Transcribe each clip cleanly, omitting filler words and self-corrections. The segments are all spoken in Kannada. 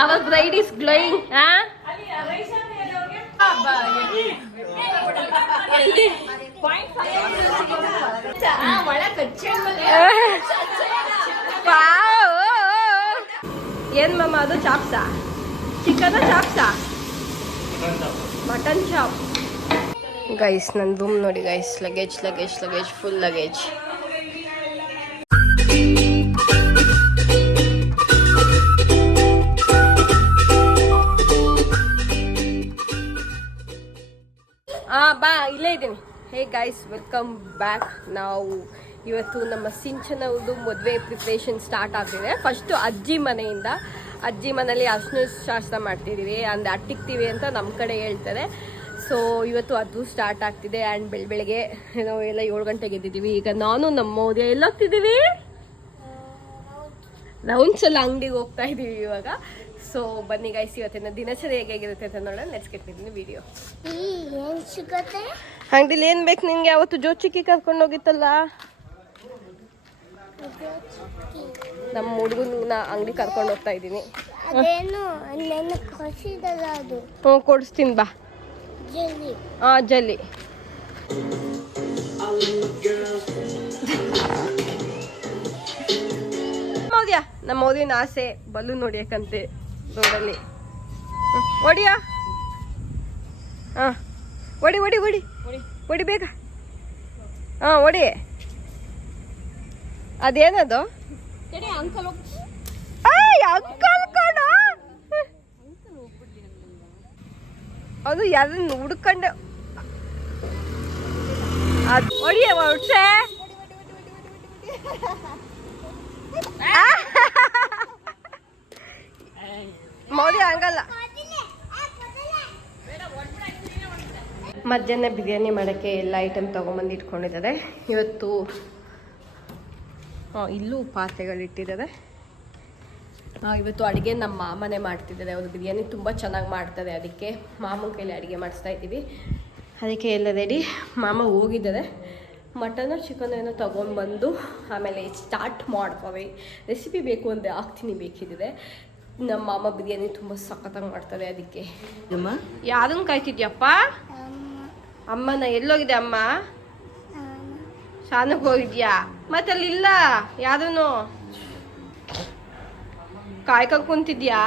Our bride is glowing. Huh? ಏನ್ ಮಮ್ಮ ಅದು ಚಾಪ್ಸಾ? ಚಿಕನ್ ಚಾಪ್ಸಾ? Mutton chop. ಗೈಸ್ ನನ್ನ ರೂಮ್ ನೋಡಿ ಗೈಸ್, ಲಗೇಜ್ ಫುಲ್ ಲಗೇಜ್. ಬಾ ಇಲ್ಲೇ ಇದ್ದೀನಿ. Hey guys, welcome back. ನಾವು ಇವತ್ತು ನಮ್ಮ ಸಿಂಚನವ್ರದ್ದು ಮದುವೆ ಪ್ರಿಪ್ರೇಷನ್ ಸ್ಟಾರ್ಟ್ ಆಗ್ತಿದೆ. ಫಸ್ಟು ಅಜ್ಜಿ ಮನೇಲಿ ಅರ್ಶಿನ ಶಾಸ್ತ್ರ ಮಾಡ್ತಿದ್ದೀವಿ, ಅಂದರೆ ಅಟ್ಟಿಕ್ತೀವಿ ಅಂತ ನಮ್ಮ ಕಡೆ ಹೇಳ್ತಾರೆ. ಸೊ ಇವತ್ತು ಅದು ಸ್ಟಾರ್ಟ್ ಆಗ್ತಿದೆ. ಆ್ಯಂಡ್ ಬೆಳಗ್ಗೆ ನಾವು ಎಲ್ಲ 7 ಗಂಟೆಗೆ ಎದ್ದಿದ್ದೀವಿ. ಈಗ ನಾನು ನಮ್ಮ ಮೋದಿ ಎಲ್ಲೋಗ್ತಿದ್ದೀವಿ, ರೌಂಡ್ಸ್ ಎಲ್ಲ ಅಂಗಡಿಗೆ ಹೋಗ್ತಾ ಇದ್ದೀವಿ ಇವಾಗ. ಸೊ ಬನ್ನಿ ಗೈಸ್, ಇವತ್ತಿನ ದಿನಚರಿ ಹೇಗಿರುತ್ತೆ ಅಂತ ನೋಡೋಣ. Let's get in video. ಅಂಗಡಿಲಿ ಏನು ಬೇಕು ನಿನ್ಗೆ? ಅವತ್ತು ಜೋಚಿಕ್ಕಿ ಕರ್ಕೊಂಡು ಹೋಗಿತ್ತಲ್ಲ, ನಮ್ಮ ಹುಡುಗನ ಅಂಗಡಿ ಕರ್ಕೊಂಡು ಹೋಗ್ತಾ ಇದ್ದೀನಿ. ಹ್ಞೂ ಕೊಡಿಸ್ತೀನಿ ಬಾ. ಜಲ್ಲಿ ಮೌದ್ಯಾ, ನಮ್ಮ ಮೌದಿನ ಆಸೆ ಬಲೂನ್ ಹೊಡಿಯಕ್ಕಂತೆ ರೋಡಲ್ಲಿ. ಹೊಡಿಯಾ? ಹಾಂ ಹೊಡಿ ಬೇಗ. ಹಾಂ ಹೊಡಿ. ಅದೇನದು? ಅಂಕಲ್ ಕಣ, ಅದು ಯಾರನ್ನ ಹುಡ್ಕೊಂಡು ಅದು ಹೊಡಿಯ ಹೊಡ್ಸೆ. ಮೌದಿ ಹಂಗಲ್ಲ. ಮಧ್ಯಾಹ್ನ ಬಿರಿಯಾನಿ ಮಾಡೋಕ್ಕೆ ಎಲ್ಲ ಐಟಮ್ ತೊಗೊಂಬಂದು ಇಟ್ಕೊಂಡಿದ್ದಾರೆ. ಇವತ್ತು ಇಲ್ಲೂ ಪಾತ್ರೆಗಳಿಟ್ಟಿದ್ದಾರೆ. ಇವತ್ತು ಅಡುಗೆ ನಮ್ಮ ಮಾಮನೇ ಮಾಡ್ತಿದ್ದಾರೆ. ಅವರು ಬಿರಿಯಾನಿ ತುಂಬ ಚೆನ್ನಾಗಿ ಮಾಡ್ತಾರೆ, ಅದಕ್ಕೆ ಮಾಮನ ಕೈಲಿ ಅಡುಗೆ ಮಾಡಿಸ್ತಾ ಇದ್ದೀವಿ. ಅದಕ್ಕೆ ಎಲ್ಲ ರೆಡಿ. ಮಾಮ ಹೋಗಿದ್ದಾರೆ. ಮಟನ್ ಚಿಕನ್ ಏನೋ ತೊಗೊಂಡ್ಬಂದು ಆಮೇಲೆ ಸ್ಟಾರ್ಟ್ ಮಾಡ್ಕೋವೆ. ರೆಸಿಪಿ ಬೇಕು ಅಂದರೆ ಹಾಕ್ತೀನಿ ಬೇಕಿದ್ರೆ. ನಮ್ಮ ಮಾಮ ಬಿರಿಯಾನಿ ತುಂಬ ಸಖತ್ತಾಗಿ ಮಾಡ್ತಾರೆ. ಅದಕ್ಕೆ ಯಾರನ್ನು ಕಾಯ್ತಿದ್ಯಪ್ಪ? ಅಮ್ಮನ. ಎಲ್ಲೋಗಿದೆ ಅಮ್ಮ? ಶಾನಕ್ಕೆ ಹೋಗಿದ್ಯಾ? ಮತ್ತಲ್ಲಿಲ್ಲ ಯಾರೂ? ಕಾಯ್ಕೊಂಡು ಕುಂತಿದ್ಯಾ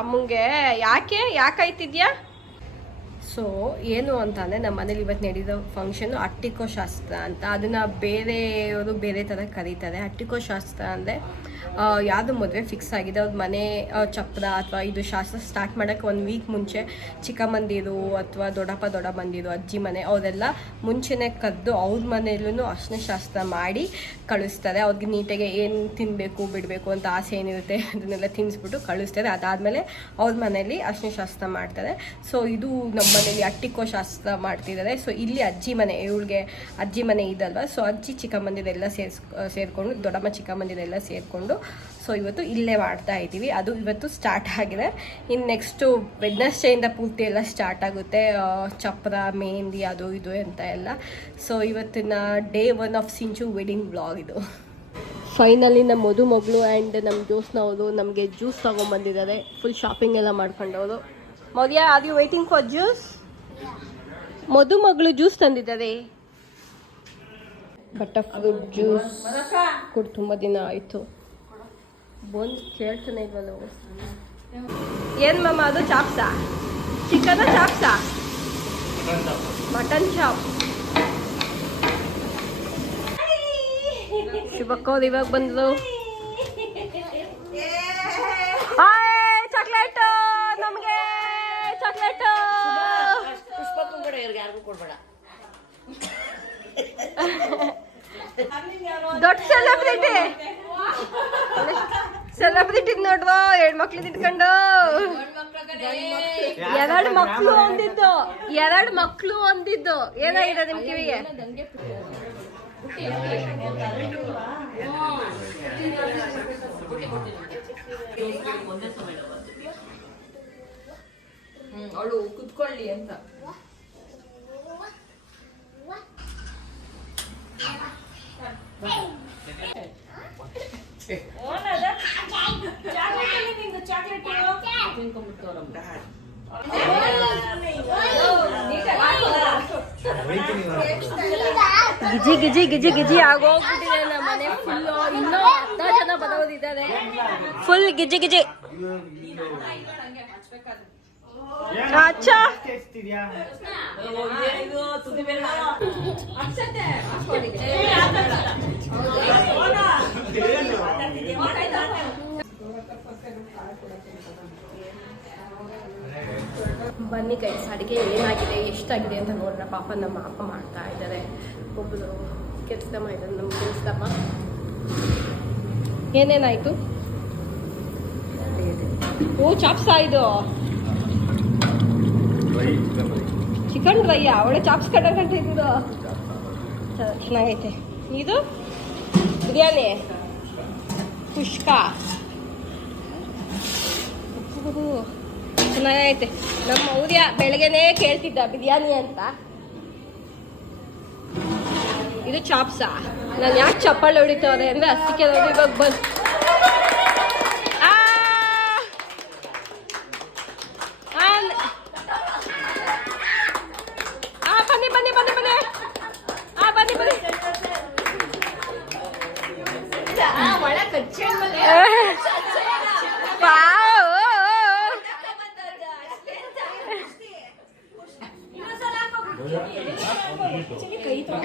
ಅಮ್ಮಂಗೆ? ಯಾಕೆ ಕಾಯ್ತಿದ್ಯಾ? ಸೊ ಏನು ಅಂತಂದರೆ, ನಮ್ಮ ಮನೇಲಿ ಇವತ್ತು ನಡೆದಿರೋ ಫಂಕ್ಷನು ಅಟ್ಟಿಕೋ ಶಾಸ್ತ್ರ ಅಂತ. ಅದನ್ನು ಬೇರೆಯವರು ಬೇರೆ ಥರ ಕರೀತಾರೆ. ಅಟ್ಟಿಕೋ ಶಾಸ್ತ್ರ ಅಂದರೆ ಯಾವುದು ಮದುವೆ ಫಿಕ್ಸ್ ಆಗಿದೆ ಅವ್ರ ಮನೆ ಚಪ್ರ ಅಥವಾ ಇದು ಶಾಸ್ತ್ರ ಸ್ಟಾರ್ಟ್ ಮಾಡೋಕ್ಕೆ 1 ವೀಕ್ ಮುಂಚೆ ಚಿಕ್ಕಮ್ಮಂದಿರು ಅಥವಾ ದೊಡ್ಡಮ್ಮಂದಿರು ಅಜ್ಜಿ ಮನೆ ಅವರೆಲ್ಲ ಮುಂಚೆನೇ ಕರೆದು ಅವ್ರ ಮನೆಯಲ್ಲೂ ಅರ್ಶಿನ ಶಾಸ್ತ್ರ ಮಾಡಿ ಕಳಿಸ್ತಾರೆ. ಅವ್ರಿಗೆ ನೀಟಾಗಿ ಏನು ತಿನ್ನಬೇಕು ಬಿಡಬೇಕು ಅಂತ ಆಸೆ ಏನಿರುತ್ತೆ ಅದನ್ನೆಲ್ಲ ತಿನ್ನಿಸ್ಬಿಟ್ಟು ಕಳಿಸ್ತಾರೆ. ಅದಾದಮೇಲೆ ಅವ್ರ ಮನೇಲಿ ಅರ್ಶಿನ ಶಾಸ್ತ್ರ ಮಾಡ್ತಾರೆ. ಸೊ ಇದು ನಮ್ಮ ಮನೇಲಿ ಅಟ್ಟಿಕೋ ಶಾಸ್ತ್ರ ಮಾಡ್ತಿದ್ದಾರೆ. ಸೊ ಇಲ್ಲಿ ಅಜ್ಜಿ ಮನೆ, ಇವಳಿಗೆ ಅಜ್ಜಿ ಮನೆ ಇದಲ್ವ. ಸೊ ಅಜ್ಜಿ ಚಿಕ್ಕಮ್ಮಂದಿರೆಲ್ಲ ಸೇರಿಕೊಂಡು ದೊಡ್ಡಮ್ಮ ಚಿಕ್ಕಮ್ಮಂದಿರೆಲ್ಲ ಸೇರಿಕೊಂಡು ಸೊ ಇವತ್ತು ಇಲ್ಲೇ ಮಾಡ್ತಾ ಇದ್ದೀವಿ. ಅದು ಇವತ್ತು ಸ್ಟಾರ್ಟ್ ಆಗಿದೆ. ಇನ್ನು ನೆಕ್ಸ್ಟು ವೆಡ್ನೆಸ್ಡೇಯಿಂದ ಪೂರ್ತಿ ಎಲ್ಲ ಸ್ಟಾರ್ಟ್ ಆಗುತ್ತೆ. ಚಪ್ರ, ಮೆಹಂದಿ, ಅದು ಇದು ಅಂತ ಎಲ್ಲ. ಸೊ ಇವತ್ತಿನ day 1 of Sinchu wedding vlog ಇದು. ಫೈನಲಿ ನಮ್ಮ ಮದುಮಗಳು ಆ್ಯಂಡ್ ನಮ್ಮ ಜ್ಯೂಸ್ನವರು ನಮಗೆ ಜ್ಯೂಸ್ ತೊಗೊಂಬಂದಿದ್ದಾರೆ. ಫುಲ್ ಶಾಪಿಂಗ್ ಎಲ್ಲ ಮಾಡ್ಕೊಂಡವರು. Maurya, are you waiting for juice? ಮದುಮಗಳು ಜ್ಯೂಸ್ ತಂದಿದ್ದಾರೆ. ಬಟರ್ ಫ್ರೂಟ್ ಜ್ಯೂಸ್ ಕೂಡ ತುಂಬ ದಿನ ಆಯಿತು. ಬಂದು ಕೇಳ್ತಾನೆ ಇಲ್ವಲ್ಲ. ಏನು ಮಮ್ಮ ಅದು? ಚಾಪ್ಸಾ? ಚಿಕನ್ ಚಾಪ್ಸಾ? Mutton chop. ಶಿವಕ್ಕವ್ರು ಇವಾಗ ಬಂದರು. ಚಾಕ್ಲೇಟು ನಮಗೆ, ಚಾಕ್ಲೇಟು. ದೊಡ್ಡ ಸೆಲೆಬ್ರಿಟಿ ನೋಡ್ರು, 2 ಮಕ್ಳು ಇಟ್ಕೊಂಡು. 2 ಮಕ್ಳು ಅಂದಿದ್ದು ಏನಾಗಿದೆ ನಿಮ್ ಕಿವಿಗೆ? ಅವಳು ಕುತ್ಕೊಳ್ಳಿ ಅಂತ. ಗಿಜಿ ಗಿಜಿ ಗಿಜಿ ಗಿಜಿ ಆಗೋಗ್ಬಿಟ್ಟಿದೆ ನಮ್ಮ ಮನೆ ಫುಲ್. ಇನ್ನೂ 10 ಜನ ಬರೋದಿದ್ದಾರೆ. ಫುಲ್ ಗಿಜಿ ಗಿಜಿ. ಅಚ್ಚಾ ಬನ್ನಿ ಗೈಸ್, ಅಡುಗೆ ಏನಾಗಿದೆ ಎಷ್ಟಾಗಿದೆ ಅಂತ ನೋಡೋಣ. ಪಾಪ ನಮ್ಮ ಅಪ್ಪ ಮಾಡ್ತಾ ಇದ್ದಾರೆ. ಒಬ್ಬರು ಕೆಲ್ಸದಮ್ಮ ಇದ್ದಾರೆ, ನಮ್ಮ ಕೆಲ್ಸದಮ್ಮ. ಏನೇನಾಯಿತು? ಓ ಚಾಪ್ಸಾ ಇದು ಚಿಕನ್ ಡ್ರೈಯಾ? ಒಳ್ಳೆ ಚಾಪ್ಸ್ ಕಟ್ಟಂತ ಇದು ಚೆನ್ನಾಗೈತೆ. ಇದು ಬಿರಿಯಾನಿ ಕುಷ್ಕ ಚೆನ್ನಾಗೈತೆ. ನಮ್ಮ ಮೌರ್ಯ ಬೆಳಗ್ಗೆನೇ ಕೇಳ್ತಿದ್ದ ಬಿರಿಯಾನಿ ಅಂತ. ಇದು ಚಾಪ್ಸಾ. ನಾನು ಯಾಕೆ ಚಪ್ಪಾಳೆ ಹೊಡಿತವ್ರೆ ಅಂದ್ರೆ ಅಷ್ಟಕ್ಕೆ ನೋಡಿ ಇವಾಗ ಬಸ್. ಬನ್ನಿ ಬನ್ನಿ ಬನ್ನಿ ಬನ್ನಿ ಬನ್ನಿ ಬನ್ನಿ.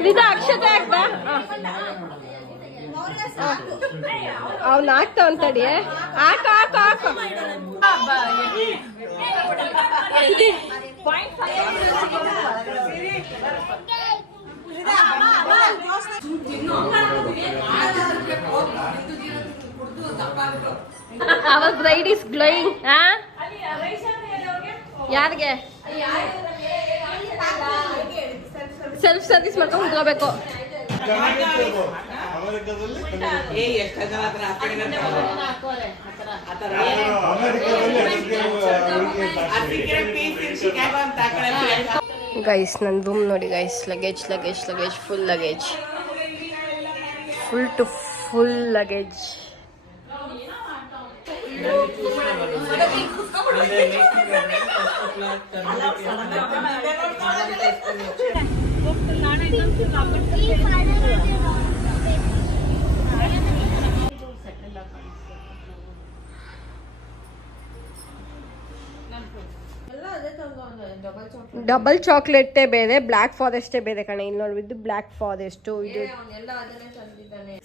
ಇದು ಅಕ್ಷತೆ ಆಗ್ತಾ ಅವ್ನ ಆಗ್ತಾವ ಅಂತಡಿ. ಹಾಕ ಹಾಕ ಹಾಕ. Our bride is glowing. ಯಾರಿಗೆ? ಸೆಲ್ಫ್ ಸರ್ವಿಸ್ ಮಾಡ್ಕೊಂಡು ಹೋಗ್ಬೇಕು. ಗೈಸ್ ನನ್ನ ರೂಮ್ ನೋಡಿ guys. Luggage luggage luggage full luggage, full to full luggage. Double ಚಾಕ್ಲೇಟೇ ಬೇರೆ, ಬ್ಲ್ಯಾಕ್ ಫಾರೆಸ್ಟೇ ಬೇರೆ ಕಣೆ. ಇಲ್ಲಿ ನೋಡಿ, ಇದು ಬ್ಲ್ಯಾಕ್ ಫಾರೆಸ್ಟು ಇದು.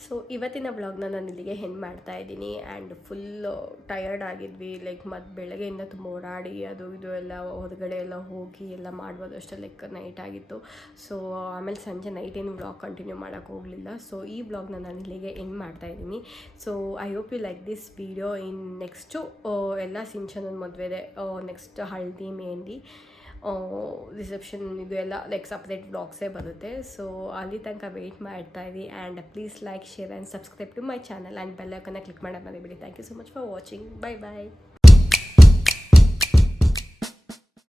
ಸೊ ಇವತ್ತಿನ ವ್ಲಾಗ್ನ ನಾನು ಇಲ್ಲಿಗೆ ಹೆಂಡ್ ಮಾಡ್ತಾ ಇದ್ದೀನಿ. ಆ್ಯಂಡ್ ಫುಲ್ ಟಯರ್ಡ್ ಆಗಿದ್ವಿ. ಲೈಕ್ ಮತ್ತು ಬೆಳಗ್ಗೆಯಿಂದ ತುಂಬ ಓಡಾಡಿ ಅದು ಇದು ಎಲ್ಲ ಹೊರಗಡೆ ಎಲ್ಲ ಹೋಗಿ ಎಲ್ಲ ಮಾಡ್ಬೋದು ಅಷ್ಟೇ. ಲೈಕ್ ನೈಟ್ ಆಗಿತ್ತು. ಸೊ ಆಮೇಲೆ ಸಂಜೆ ನೈಟ್ ಏನು ವ್ಲಾಗ್ ಕಂಟಿನ್ಯೂ ಮಾಡೋಕ್ಕೆ ಹೋಗಲಿಲ್ಲ. ಸೊ ಈ ವ್ಲಾಗ್ನ ನಾನು ಇಲ್ಲಿಗೆ ಎಂಡ್ ಮಾಡ್ತಾ ಇದ್ದೀನಿ. So I hope you like this video. In next ಎಲ್ಲ ಸಿಂಚನನ ಮದುವೆ, ನೆಕ್ಸ್ಟ್ ಹಳದಿ ಮೆಹಂದಿ ರಿಸೆಪ್ಷನ್ ಇದು ಎಲ್ಲ ಲೈಕ್ ಸಪ್ರೇಟ್ ವ್ಲಾಗ್ಸೇ ಬರುತ್ತೆ. ಸೊ ಅಲ್ಲಿ ತನಕ ವೆಯ್ಟ್ ಮಾಡ್ತಾ ಇರಿ. And please like, share and subscribe to my channel. And bell ಐಕಾನ್ನ ಕ್ಲಿಕ್ ಮಾಡೋದು ಮರಿಬೇಡಿ. Thank you so much for watching. Bye bye.